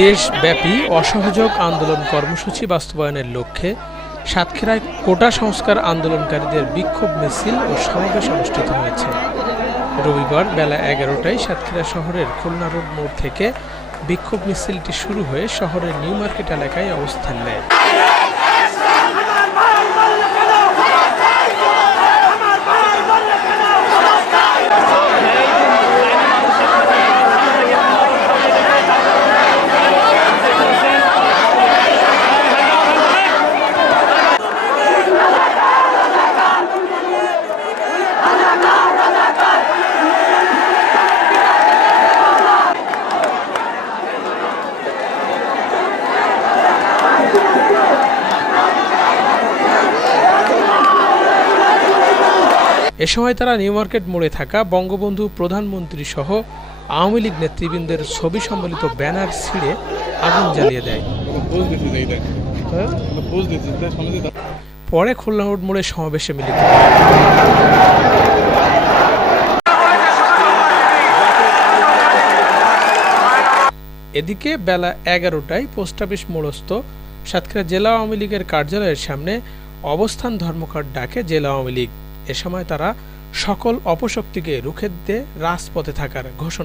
দেশব্যাপী অসহযোগ আন্দোলন কর্মসূচি বাস্তবায়নের লক্ষ্যে সাতক্ষীরায় কোটা সংস্কার আন্দোলনকারীদের বিক্ষোভ মিছিল ও সমাবেশ অনুষ্ঠিত হয়েছে। রবিবার বেলা এগারোটায় সাতক্ষীরা শহরের খুলনা রোড মোড় থেকে বিক্ষোভ মিছিলটি শুরু হয়ে শহরের নিউ মার্কেট এলাকায় অবস্থান নেয়। এ সময় তারা নিউ মার্কেট মোড়ে থাকা বঙ্গবন্ধু প্রধানমন্ত্রী সহ আওয়ামী লীগ নেতৃবৃন্দের ছবি সম্বলিত ব্যানার ছিঁড়ে আগুন জ্বালিয়ে দেয়। পরে খুলনা রোড মোড়ে সমাবেশে মিলিত এদিকে বেলা এগারোটায় পোস্ট অফিস মোড়স্থ সাতক্ষীরা জেলা আওয়ামী লীগের কার্যালয়ের সামনে অবস্থান ধর্মঘট ডাকে জেলা আওয়ামী লীগ এ সময় তারা সকল অপশক্তিকে রুখে দিতে রাজপথে থাকার ঘোষণা